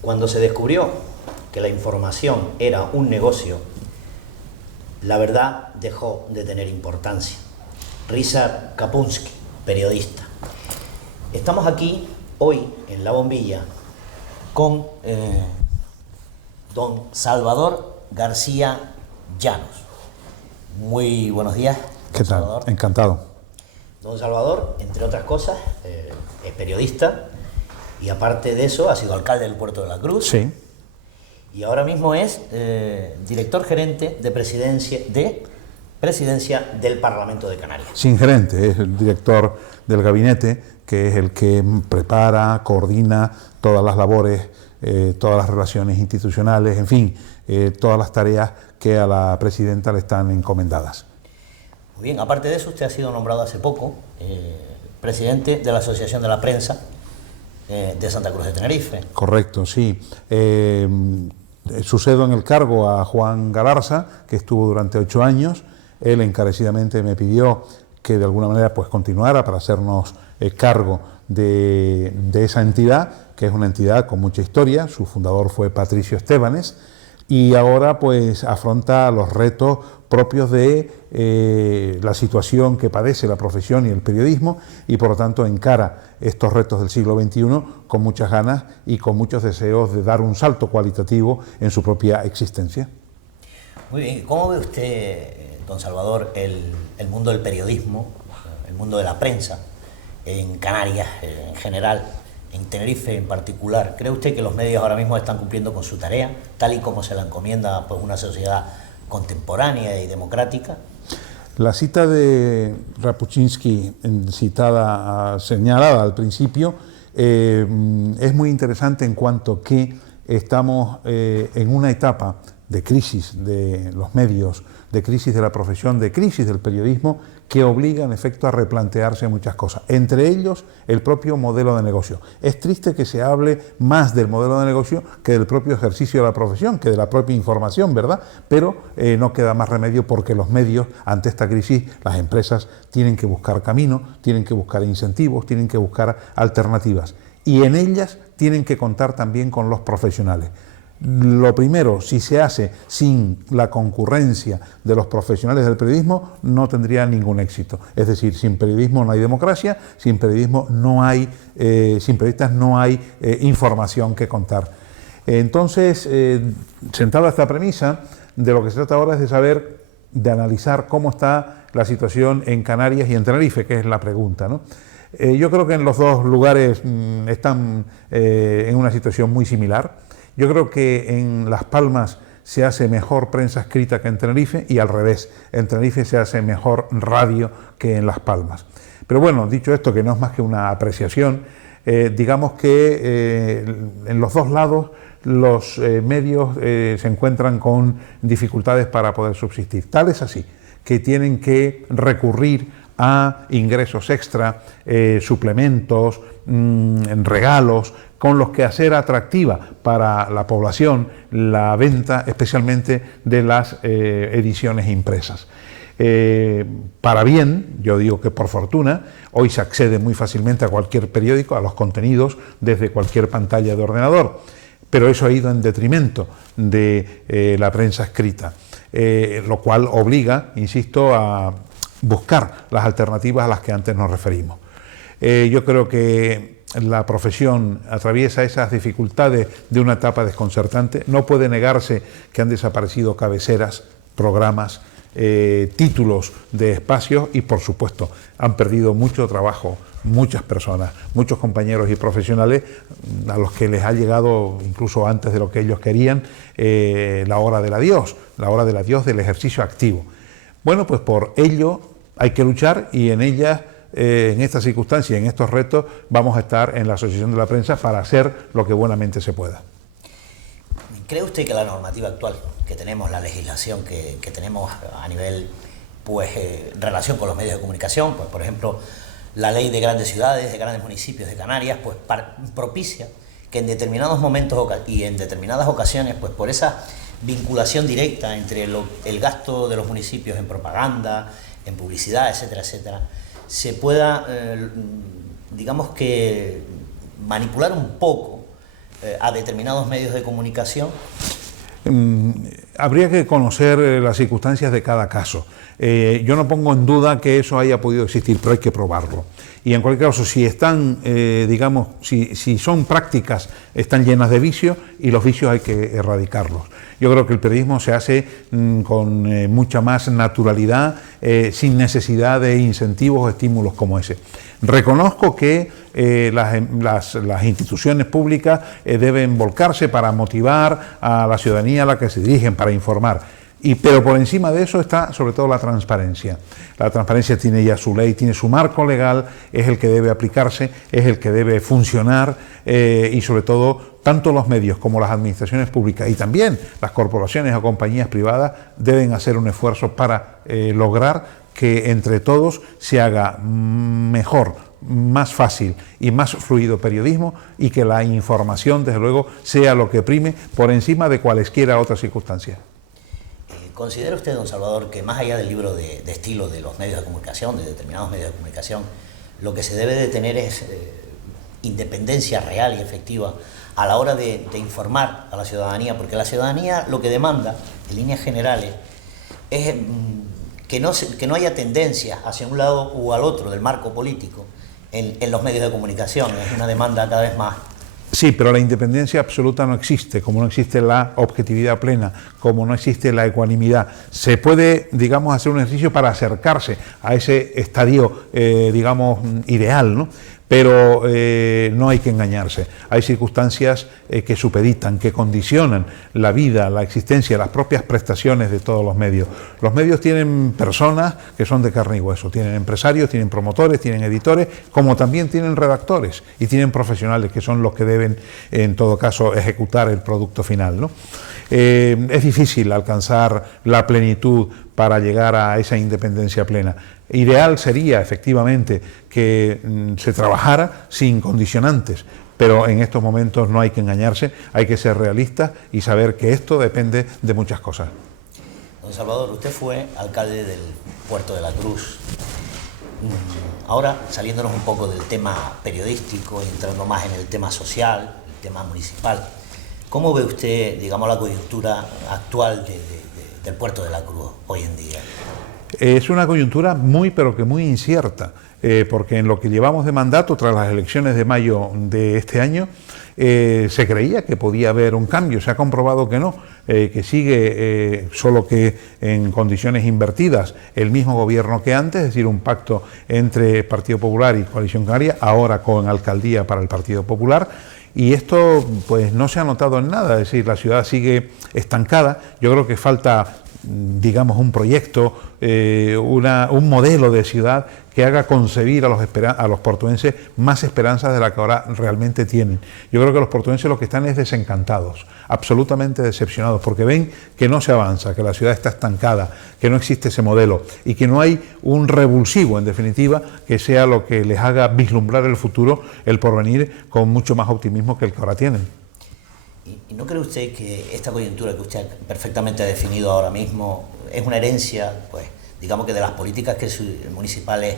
Cuando se descubrió que la información era un negocio, la verdad dejó de tener importancia. Ryszard Kapuscinski, periodista. Estamos aquí hoy en La Bombilla con don Salvador García Llanos. Muy buenos días. ¿Qué tal? Salvador. Encantado. Don Salvador, entre otras cosas, es periodista y aparte de eso ha sido alcalde del Puerto de la Cruz. Sí. Y ahora mismo es director gerente de presidencia del Parlamento de Canarias. Sin gerente, es el director del gabinete, que es el que prepara, coordina todas las labores, todas las relaciones institucionales, en fin, todas las tareas que a la presidenta le están encomendadas. Muy bien, aparte de eso, usted ha sido nombrado hace poco presidente de la Asociación de la Prensa de Santa Cruz de Tenerife. Correcto, sí. Sucedo en el cargo a Juan Galarza, que estuvo durante 8 años. Él encarecidamente me pidió que de alguna manera pues continuara para hacernos cargo de esa entidad, que es una entidad con mucha historia. Su fundador fue Patricio Estebanes y ahora pues afronta los retos propios de la situación que padece la profesión y el periodismo, y por lo tanto encara estos retos del siglo XXI con muchas ganas y con muchos deseos de dar un salto cualitativo en su propia existencia. Muy bien, ¿cómo ve usted, don Salvador, el mundo del periodismo, el mundo de la prensa en Canarias en general, en Tenerife en particular? ¿Cree usted que los medios ahora mismo están cumpliendo con su tarea, tal y como se la encomienda pues, una sociedad contemporánea y democrática? La cita de Kapuscinski, señalada al principio, es muy interesante en cuanto que estamos en una etapa de crisis de los medios, de crisis de la profesión, de crisis del periodismo, que obliga en efecto a replantearse muchas cosas, entre ellos el propio modelo de negocio. Es triste que se hable más del modelo de negocio que del propio ejercicio de la profesión, que de la propia información, ¿verdad? Pero no queda más remedio, porque los medios, ante esta crisis, las empresas tienen que buscar camino, tienen que buscar incentivos, tienen que buscar alternativas, y en ellas tienen que contar también con los profesionales. Lo primero, si se hace sin la concurrencia de los profesionales del periodismo, no tendría ningún éxito. Es decir, sin periodismo no hay democracia, sin periodismo no hay, sin periodistas no hay información que contar. Entonces, sentado a esta premisa, de lo que se trata ahora es de saber, de analizar cómo está la situación en Canarias y en Tenerife, que es la pregunta, ¿no? Yo creo que en los dos lugares están en una situación muy similar. Yo creo que en Las Palmas se hace mejor prensa escrita que en Tenerife, y al revés, en Tenerife se hace mejor radio que en Las Palmas. Pero bueno, dicho esto, que no es más que una apreciación, digamos que en los dos lados los medios se encuentran con dificultades para poder subsistir. Tal es así que tienen que recurrir a ingresos extra, suplementos, regalos, con los que hacer atractiva para la población la venta, especialmente de las ediciones impresas. Para bien, yo digo que por fortuna, hoy se accede muy fácilmente a cualquier periódico, a los contenidos, desde cualquier pantalla de ordenador, pero eso ha ido en detrimento de la prensa escrita, lo cual obliga, insisto, a buscar las alternativas a las que antes nos referimos. Yo creo que la profesión atraviesa esas dificultades de una etapa desconcertante. No puede negarse que han desaparecido cabeceras, programas, títulos de espacios, y por supuesto han perdido mucho trabajo muchas personas, muchos compañeros y profesionales a los que les ha llegado, incluso antes de lo que ellos querían, la hora del adiós del ejercicio activo. Bueno, pues por ello hay que luchar, y en ellas, en estas circunstancias, en estos retos, vamos a estar en la Asociación de la Prensa para hacer lo que buenamente se pueda. ¿Cree usted que la normativa actual que tenemos, la legislación que tenemos a nivel, pues, relación con los medios de comunicación, pues por ejemplo, la ley de grandes ciudades, de grandes municipios de Canarias, pues propicia que en determinados momentos y en determinadas ocasiones, pues por esa vinculación directa entre el gasto de los municipios en propaganda, en publicidad, etcétera, etcétera, se pueda, digamos que, manipular un poco a determinados medios de comunicación? Habría que conocer las circunstancias de cada caso. Yo no pongo en duda que eso haya podido existir, pero hay que probarlo. Y en cualquier caso, si están, digamos, si son prácticas, están llenas de vicios, y los vicios hay que erradicarlos. Yo creo que el periodismo se hace con mucha más naturalidad, sin necesidad de incentivos o estímulos como ese. Reconozco que las instituciones públicas deben volcarse para motivar a la ciudadanía a la que se dirigen, para informar. Pero por encima de eso está sobre todo la transparencia. La transparencia tiene ya su ley, tiene su marco legal, es el que debe aplicarse, es el que debe funcionar, y sobre todo tanto los medios como las administraciones públicas y también las corporaciones o compañías privadas deben hacer un esfuerzo para lograr que entre todos se haga mejor, más fácil y más fluido periodismo, y que la información, desde luego, sea lo que prime por encima de cualesquiera otras circunstancias. ¿Considera usted, don Salvador, que más allá del libro de estilo de los medios de comunicación, de determinados medios de comunicación, lo que se debe de tener es independencia real y efectiva a la hora de informar a la ciudadanía? Porque la ciudadanía lo que demanda, en líneas generales, es que no haya tendencias hacia un lado u al otro del marco político en los medios de comunicación. Es una demanda cada vez más. Sí, pero la independencia absoluta no existe, como no existe la objetividad plena, como no existe la ecuanimidad. Se puede, digamos, hacer un ejercicio para acercarse a ese estadio, digamos, ideal, ¿no? Pero no hay que engañarse. Hay circunstancias que supeditan, que condicionan la vida, la existencia, las propias prestaciones de todos los medios. Los medios tienen personas que son de carne y hueso, tienen empresarios, tienen promotores, tienen editores, como también tienen redactores y tienen profesionales que son los que deben, en todo caso, ejecutar el producto final, ¿no? Es difícil alcanzar la plenitud para llegar a esa independencia plena. Ideal sería, efectivamente, que se trabajara sin condicionantes, pero en estos momentos no hay que engañarse, hay que ser realistas y saber que esto depende de muchas cosas. Don Salvador, usted fue alcalde del Puerto de la Cruz. Ahora, saliéndonos un poco del tema periodístico y entrando más en el tema social, el tema municipal, ¿cómo ve usted, digamos, la coyuntura actual del Puerto de la Cruz hoy en día? Es una coyuntura muy, pero que muy incierta, porque en lo que llevamos de mandato, tras las elecciones de mayo de este año, se creía que podía haber un cambio. Se ha comprobado que no, que sigue, solo que en condiciones invertidas, el mismo gobierno que antes, es decir, un pacto entre Partido Popular y Coalición Canaria, ahora con alcaldía para el Partido Popular. Y esto pues no se ha notado en nada, es decir, la ciudad sigue estancada. Yo creo que falta, digamos, un proyecto, un modelo de ciudad que haga concebir a los portuenses más esperanzas de la que ahora realmente tienen. Yo creo que los portuenses lo que están es desencantados, absolutamente decepcionados, porque ven que no se avanza, que la ciudad está estancada, que no existe ese modelo y que no hay un revulsivo, en definitiva, que sea lo que les haga vislumbrar el futuro, el porvenir, con mucho más optimismo que el que ahora tienen. ¿Y no cree usted que esta coyuntura que usted perfectamente ha definido ahora mismo es una herencia, pues, digamos que de las políticas municipales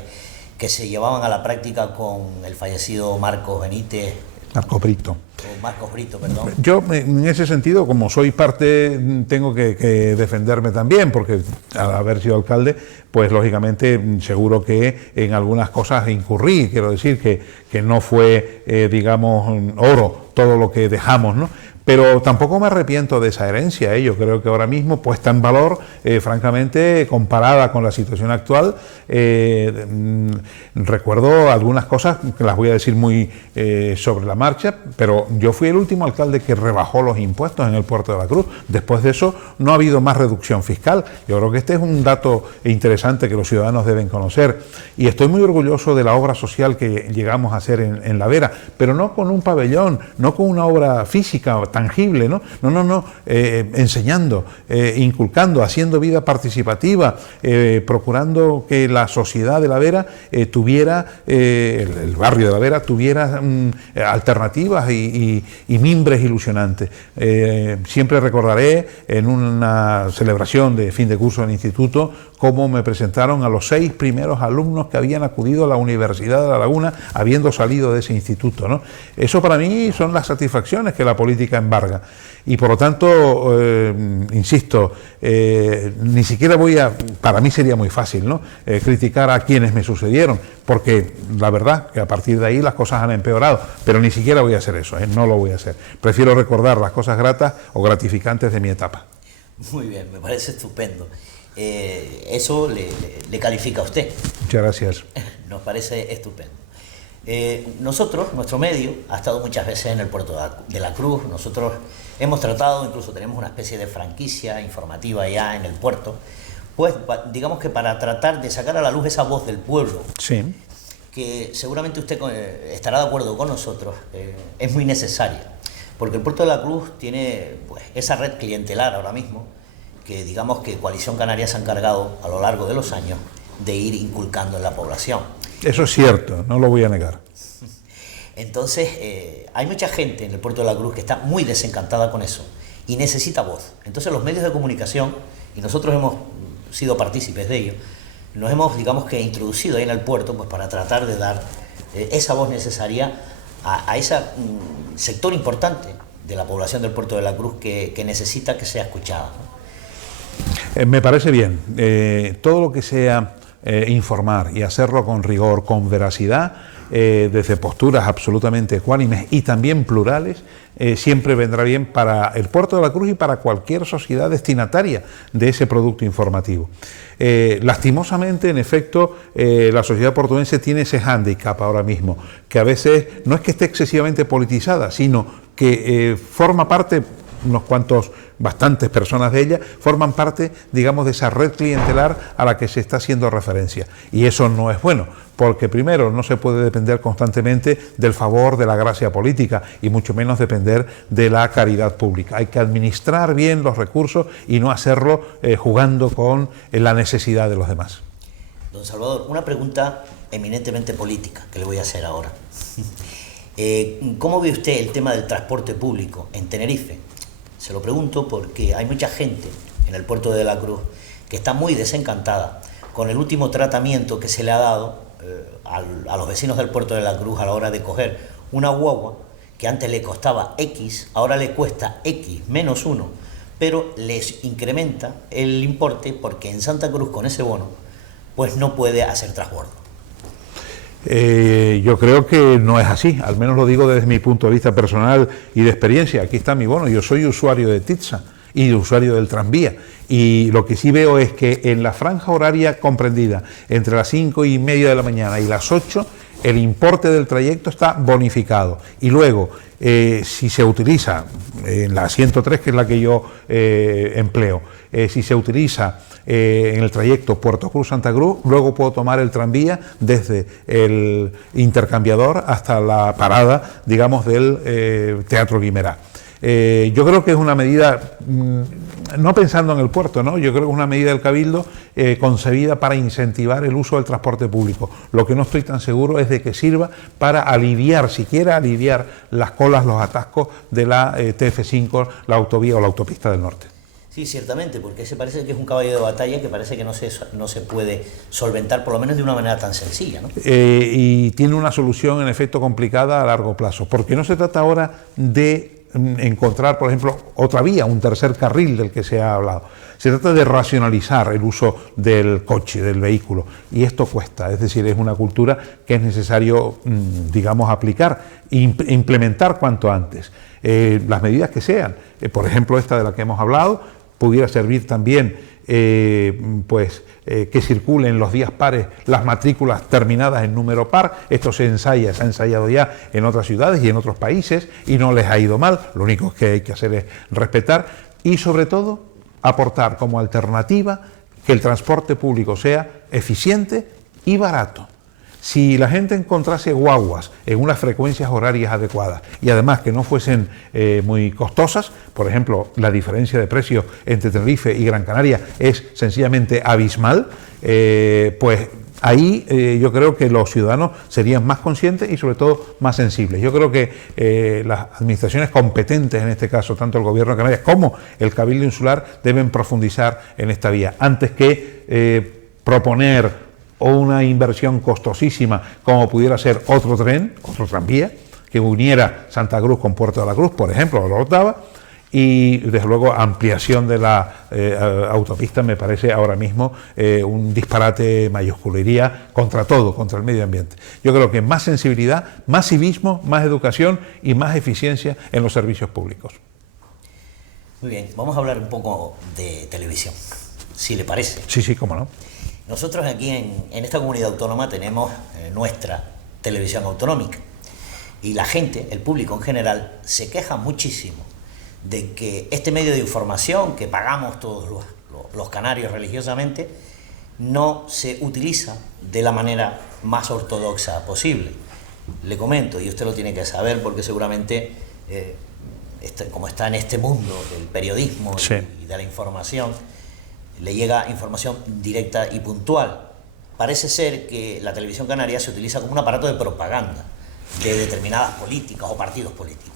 que se llevaban a la práctica con el fallecido Marcos Benítez? Marcos Brito. Marcos Brito, perdón. Yo, en ese sentido, como soy parte, tengo que defenderme también, porque al haber sido alcalde, pues lógicamente seguro que en algunas cosas incurrí. Quiero decir que no fue, digamos, oro todo lo que dejamos, ¿no? Pero tampoco me arrepiento de esa herencia. Yo creo que ahora mismo, puesta en valor, francamente, comparada con la situación actual, recuerdo algunas cosas que las voy a decir muy sobre la marcha, pero yo fui el último alcalde que rebajó los impuestos en el Puerto de la Cruz. Después de eso no ha habido más reducción fiscal. Yo creo que este es un dato interesante que los ciudadanos deben conocer. Y estoy muy orgulloso de la obra social que llegamos a hacer en La Vera, pero no con un pabellón, no con una obra física tangible, ¿no? Enseñando, inculcando, haciendo vida participativa, procurando que la sociedad de La Vera tuviera, el barrio de La Vera tuviera alternativas y mimbres ilusionantes. Siempre recordaré en una celebración de fin de curso del instituto cómo me presentaron a los 6 primeros alumnos que habían acudido a la Universidad de La Laguna habiendo salido de ese instituto, ¿no? Eso para mí son las satisfacciones que la política embarga. Y por lo tanto, insisto, ni siquiera para mí sería muy fácil, ¿no?, criticar a quienes me sucedieron, porque la verdad que a partir de ahí las cosas han empeorado, pero ni siquiera voy a hacer eso, no lo voy a hacer. Prefiero recordar las cosas gratas o gratificantes de mi etapa. Muy bien, me parece estupendo. Eso le califica a usted. Muchas gracias. Nos parece estupendo. Nosotros, nuestro medio, ha estado muchas veces en el puerto de la Cruz. Nosotros hemos tratado, incluso tenemos una especie de franquicia informativa ya en el puerto, pues digamos que para tratar de sacar a la luz esa voz del pueblo, sí, que seguramente usted estará de acuerdo con nosotros, es muy necesaria, porque el puerto de la Cruz tiene pues esa red clientelar ahora mismo, que digamos que Coalición Canaria se ha encargado a lo largo de los años de ir inculcando en la población. Eso es cierto, no lo voy a negar. Entonces, hay mucha gente en el puerto de la Cruz que está muy desencantada con eso y necesita voz. Entonces, los medios de comunicación, y nosotros hemos sido partícipes de ello, nos hemos, digamos que, introducido ahí en el puerto pues para tratar de dar esa voz necesaria a ese sector importante de la población del puerto de la Cruz que necesita que sea escuchada, ¿no? Me parece bien. Todo lo que sea informar y hacerlo con rigor, con veracidad, desde posturas absolutamente ecuánimes y también plurales, siempre vendrá bien para el puerto de la Cruz y para cualquier sociedad destinataria de ese producto informativo. Lastimosamente, en efecto, la sociedad portuense tiene ese hándicap ahora mismo, que a veces no es que esté excesivamente politizada, sino que forma parte, bastantes personas de ella, forman parte, digamos, de esa red clientelar a la que se está haciendo referencia. Y eso no es bueno, porque primero no se puede depender constantemente del favor de la gracia política y mucho menos depender de la caridad pública. Hay que administrar bien los recursos y no hacerlo jugando con la necesidad de los demás. Don Salvador, una pregunta eminentemente política que le voy a hacer ahora. ¿Cómo ve usted el tema del transporte público en Tenerife? Se lo pregunto porque hay mucha gente en el puerto de la Cruz que está muy desencantada con el último tratamiento que se le ha dado a los vecinos del puerto de la Cruz a la hora de coger una guagua que antes le costaba X, ahora le cuesta X menos 1, pero les incrementa el importe porque en Santa Cruz con ese bono pues no puede hacer transbordo. Yo creo que no es así, al menos lo digo desde mi punto de vista personal y de experiencia. Aquí está mi bono, yo soy usuario de Titsa y usuario del tranvía, y lo que sí veo es que en la franja horaria comprendida entre las 5:30 de la mañana y las 8, el importe del trayecto está bonificado, y luego si se utiliza en la 103, que es la que yo empleo, si se utiliza en el trayecto Puerto Cruz-Santa Cruz, luego puedo tomar el tranvía desde el intercambiador hasta la parada, digamos, del Teatro Guimerá. Yo creo que es una medida, no pensando en el puerto, ¿no? Yo creo que es una medida del Cabildo concebida para incentivar el uso del transporte público. Lo que no estoy tan seguro es de que sirva para aliviar, siquiera aliviar las colas, los atascos de la TF5, la autovía o la autopista del norte. Sí, ciertamente, porque ese parece que es un caballo de batalla que parece que no se puede solventar, por lo menos de una manera tan sencilla, ¿no? Y tiene una solución, en efecto, complicada a largo plazo, porque no se trata ahora de encontrar, por ejemplo, otra vía, un tercer carril del que se ha hablado. Se trata de racionalizar el uso del coche, del vehículo, y esto cuesta, es decir, es una cultura que es necesario, digamos, aplicar e implementar cuanto antes. Las medidas que sean, por ejemplo, esta de la que hemos hablado, pudiera servir también que circulen los días pares las matrículas terminadas en número par. Esto se ha ensayado ya en otras ciudades y en otros países y no les ha ido mal. Lo único que hay que hacer es respetar y, sobre todo, aportar como alternativa que el transporte público sea eficiente y barato. Si la gente encontrase guaguas en unas frecuencias horarias adecuadas y además que no fuesen muy costosas, por ejemplo, la diferencia de precios entre Tenerife y Gran Canaria es sencillamente abismal, pues ahí yo creo que los ciudadanos serían más conscientes y sobre todo más sensibles. Yo creo que las administraciones competentes, en este caso tanto el Gobierno de Canarias como el Cabildo Insular, deben profundizar en esta vía, antes que proponer una inversión costosísima como pudiera ser otro tren, otro tranvía, que uniera Santa Cruz con Puerto de la Cruz, por ejemplo, o la Orotava, y desde luego ampliación de la autopista me parece ahora mismo un disparate mayúsculo, iría contra todo, contra el medio ambiente. Yo creo que más sensibilidad, más civismo, más educación y más eficiencia en los servicios públicos. Muy bien, vamos a hablar un poco de televisión, si le parece. Sí, sí, cómo no. Nosotros aquí en esta comunidad autónoma tenemos nuestra televisión autonómica y la gente, el público en general, se queja muchísimo de que este medio de información que pagamos todos los canarios religiosamente no se utiliza de la manera más ortodoxa posible. Le comento, y usted lo tiene que saber porque seguramente, como está en este mundo del periodismo sí, y de la información, le llega información directa y puntual. Parece ser que la televisión canaria se utiliza como un aparato de propaganda de determinadas políticas o partidos políticos.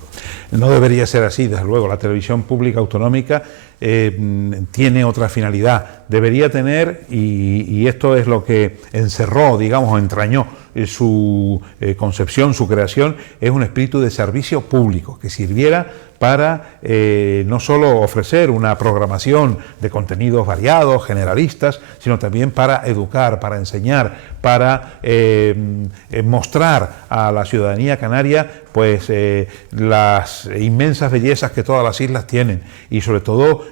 No debería ser así, desde luego. La televisión pública autonómica tiene otra finalidad. Debería tener, y esto es lo que encerró, digamos, o entrañó su concepción, su creación, es un espíritu de servicio público, que sirviera para no solo ofrecer una programación de contenidos variados, generalistas, sino también para educar, para enseñar, para mostrar a la ciudadanía canaria pues las inmensas bellezas que todas las islas tienen y sobre todo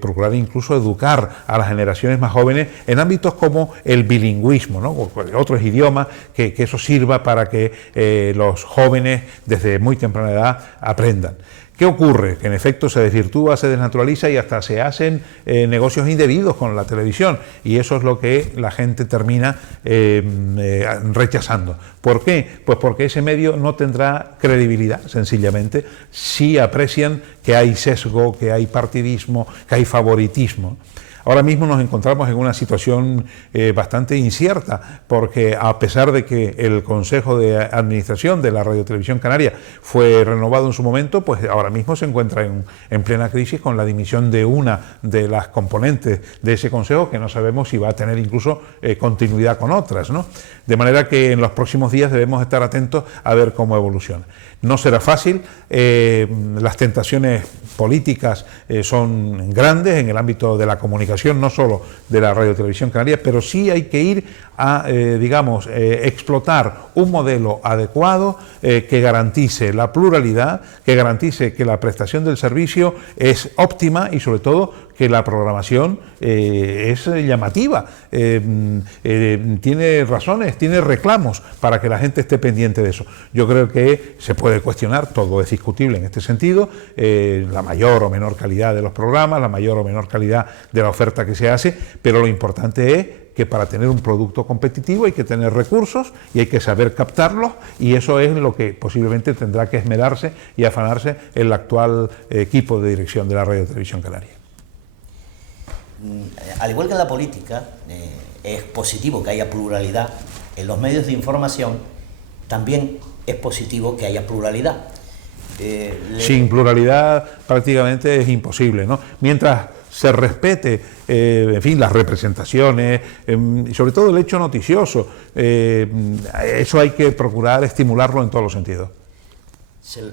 procurar incluso educar a las generaciones más jóvenes en ámbitos como el bilingüismo, ¿no? Otros idiomas, que eso sirva para que los jóvenes desde muy temprana edad aprendan. ¿Qué ocurre? Que en efecto se desvirtúa, se desnaturaliza y hasta se hacen negocios indebidos con la televisión y eso es lo que la gente termina rechazando. ¿Por qué? Pues porque ese medio no tendrá credibilidad, sencillamente, si aprecian que hay sesgo, que hay partidismo, que hay favoritismo. Ahora mismo nos encontramos en una situación bastante incierta, porque a pesar de que el Consejo de Administración de la Radiotelevisión Canaria fue renovado en su momento, pues ahora mismo se encuentra en plena crisis con la dimisión de una de las componentes de ese Consejo, que no sabemos si va a tener incluso continuidad con otras, ¿no? De manera que en los próximos días debemos estar atentos a ver cómo evoluciona. No será fácil, las tentaciones políticas son grandes en el ámbito de la comunicación, no solo de la Radiotelevisión Canaria, pero sí hay que ir a, explotar un modelo adecuado que garantice la pluralidad, que garantice que la prestación del servicio es óptima y sobre todo que la programación es llamativa, tiene razones, tiene reclamos para que la gente esté pendiente de eso. Yo creo que se puede cuestionar, todo es discutible en este sentido, la mayor o menor calidad de los programas, la mayor o menor calidad de la oferta que se hace, pero lo importante es que para tener un producto competitivo hay que tener recursos y hay que saber captarlos y eso es lo que posiblemente tendrá que esmerarse y afanarse el actual equipo de dirección de la Radiotelevisión Canaria. Al igual que en la política, es positivo que haya pluralidad en los medios de información, también es positivo que haya pluralidad. Sin pluralidad prácticamente es imposible, ¿no? Mientras se respete, en fin, las representaciones, y sobre todo el hecho noticioso, eso hay que procurar estimularlo en todos los sentidos.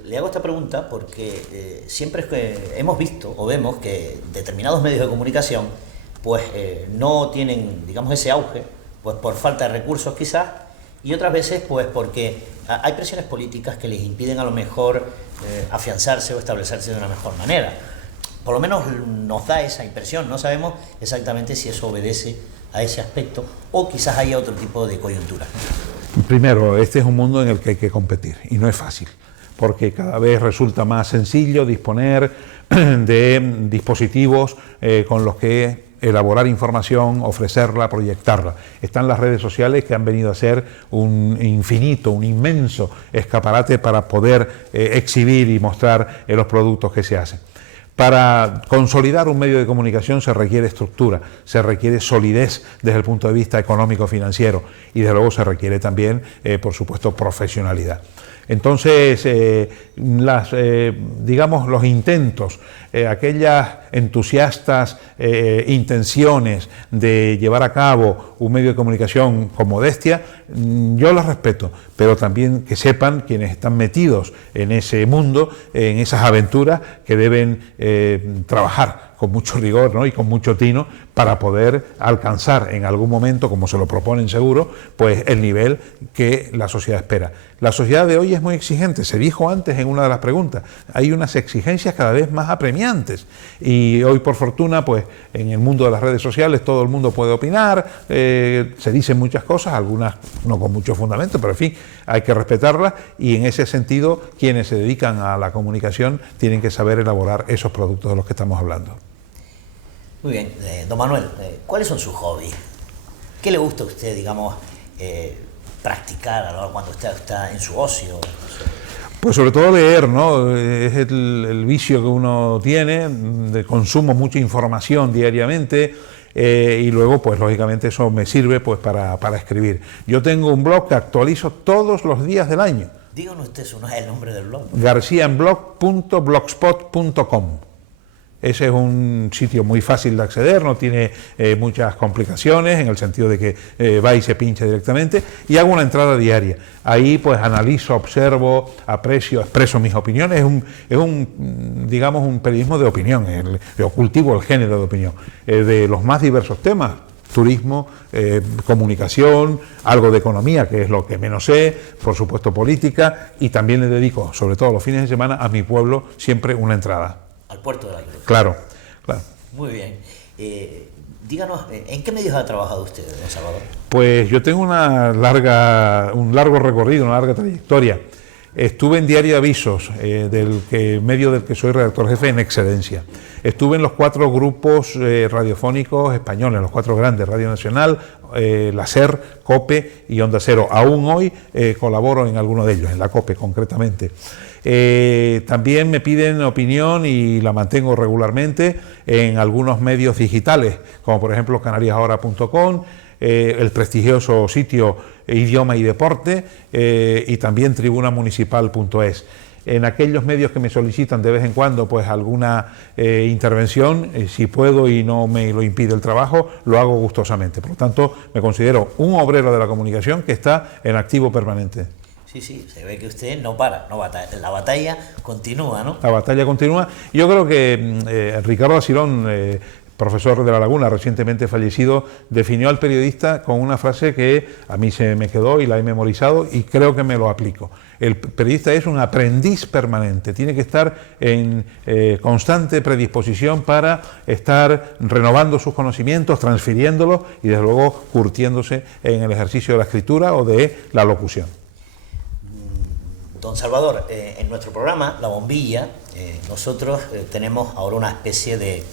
Le hago esta pregunta porque siempre es que hemos visto o vemos que determinados medios de comunicación pues no tienen, digamos, ese auge, pues por falta de recursos quizás, y otras veces pues porque hay presiones políticas que les impiden a lo mejor afianzarse o establecerse de una mejor manera. Por lo menos nos da esa impresión, no sabemos exactamente si eso obedece a ese aspecto o quizás haya otro tipo de coyuntura. Primero, este es un mundo en el que hay que competir y no es fácil, porque cada vez resulta más sencillo disponer de dispositivos con los que elaborar información, ofrecerla, proyectarla. Están las redes sociales que han venido a ser un infinito, un inmenso escaparate para poder exhibir y mostrar los productos que se hacen. Para consolidar un medio de comunicación se requiere estructura, se requiere solidez desde el punto de vista económico-financiero y desde luego se requiere también, por supuesto, profesionalidad. Entonces, digamos, los intentos, aquellas entusiastas intenciones de llevar a cabo un medio de comunicación con modestia, yo los respeto, pero también que sepan quienes están metidos en ese mundo, en esas aventuras, que deben trabajar con mucho rigor, ¿no?, y con mucho tino para poder alcanzar en algún momento, como se lo proponen seguro, pues el nivel que la sociedad espera. La sociedad de hoy es muy exigente, se dijo antes en una de las preguntas, hay unas exigencias cada vez más apremiantes y hoy por fortuna pues en el mundo de las redes sociales todo el mundo puede opinar, se dicen muchas cosas, algunas no con mucho fundamento, pero en fin, hay que respetarlas y en ese sentido quienes se dedican a la comunicación tienen que saber elaborar esos productos de los que estamos hablando. Muy bien, don Manuel, ¿cuáles son sus hobbies? ¿Qué le gusta a usted, digamos, practicar a la hora cuando usted está en su ocio? Pues sobre todo leer, ¿no? Es el vicio que uno tiene, de consumo mucha información diariamente y luego, pues lógicamente eso me sirve pues para escribir. Yo tengo un blog que actualizo todos los días del año. Díganos usted el nombre del blog. garciaenblog.blogspot.com. Ese es un sitio muy fácil de acceder, no tiene muchas complicaciones, en el sentido de que va y se pincha directamente, y hago una entrada diaria. Ahí pues analizo, observo, aprecio, expreso mis opiniones. Es un digamos, un periodismo de opinión, yo cultivo el género de opinión, de los más diversos temas. Turismo, comunicación, algo de economía, que es lo que menos sé, por supuesto política, y también le dedico, sobre todo los fines de semana, a mi pueblo siempre una entrada. Al puerto de la Cruz. Claro, claro. Muy bien. Díganos, ¿en qué medios ha trabajado usted, don Salvador? Pues yo tengo un largo recorrido, una larga trayectoria. Estuve en Diario de Avisos, medio del que soy redactor jefe en excedencia. Estuve en los 4 grupos radiofónicos españoles, los 4 grandes, Radio Nacional, la SER, COPE y Onda Cero. Aún hoy colaboro en alguno de ellos, en la COPE concretamente. También me piden opinión y la mantengo regularmente en algunos medios digitales, como por ejemplo canariasahora.com, el prestigioso sitio Idioma y Deporte y también tribunamunicipal.es. En aquellos medios que me solicitan de vez en cuando pues alguna intervención, si puedo y no me lo impide el trabajo, lo hago gustosamente. Por lo tanto, me considero un obrero de la comunicación que está en activo permanente. Sí, sí, se ve que usted no para, la batalla continúa, ¿no? La batalla continúa. Yo creo que Ricardo Asirón, profesor de La Laguna, recientemente fallecido, definió al periodista con una frase que a mí se me quedó y la he memorizado y creo que me lo aplico. El periodista es un aprendiz permanente, tiene que estar en constante predisposición para estar renovando sus conocimientos, transfiriéndolos y desde luego curtiéndose en el ejercicio de la escritura o de la locución. Don Salvador, en nuestro programa, La Bombilla, nosotros tenemos ahora una especie de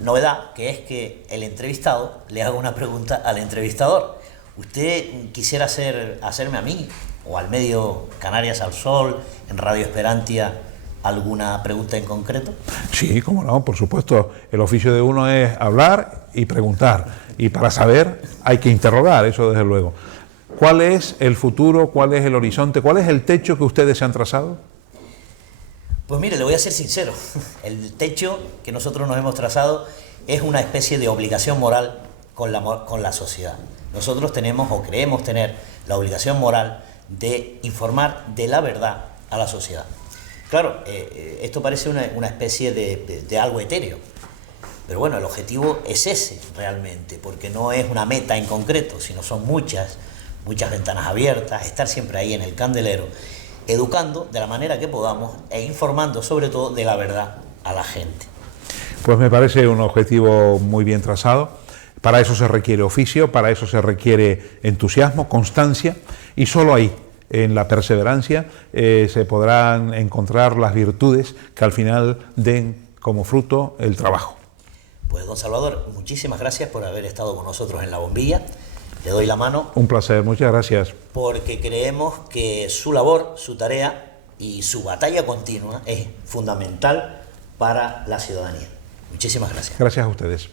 novedad, que es que el entrevistado le haga una pregunta al entrevistador. ¿Usted quisiera hacerme a mí o al medio Canarias al Sol, en Radio Esperantia, alguna pregunta en concreto? Sí, cómo no, por supuesto. El oficio de uno es hablar y preguntar, y para saber hay que interrogar, eso desde luego. ¿Cuál es el futuro, cuál es el horizonte, cuál es el techo que ustedes se han trazado? Pues mire, le voy a ser sincero, el techo que nosotros nos hemos trazado es una especie de obligación moral con la sociedad. Nosotros tenemos o creemos tener la obligación moral de informar de la verdad a la sociedad. Claro, esto parece una especie de algo etéreo, pero bueno, el objetivo es ese realmente, porque no es una meta en concreto, sino son muchas ventanas abiertas, estar siempre ahí en el candelero, educando de la manera que podamos e informando sobre todo de la verdad a la gente. Pues me parece un objetivo muy bien trazado. Para eso se requiere oficio, para eso se requiere entusiasmo, constancia, y solo ahí, en la perseverancia, se podrán encontrar las virtudes que al final den como fruto el trabajo. Pues don Salvador, muchísimas gracias por haber estado con nosotros en La Bombilla. Le doy la mano. Un placer, muchas gracias. Porque creemos que su labor, su tarea y su batalla continua es fundamental para la ciudadanía. Muchísimas gracias. Gracias a ustedes.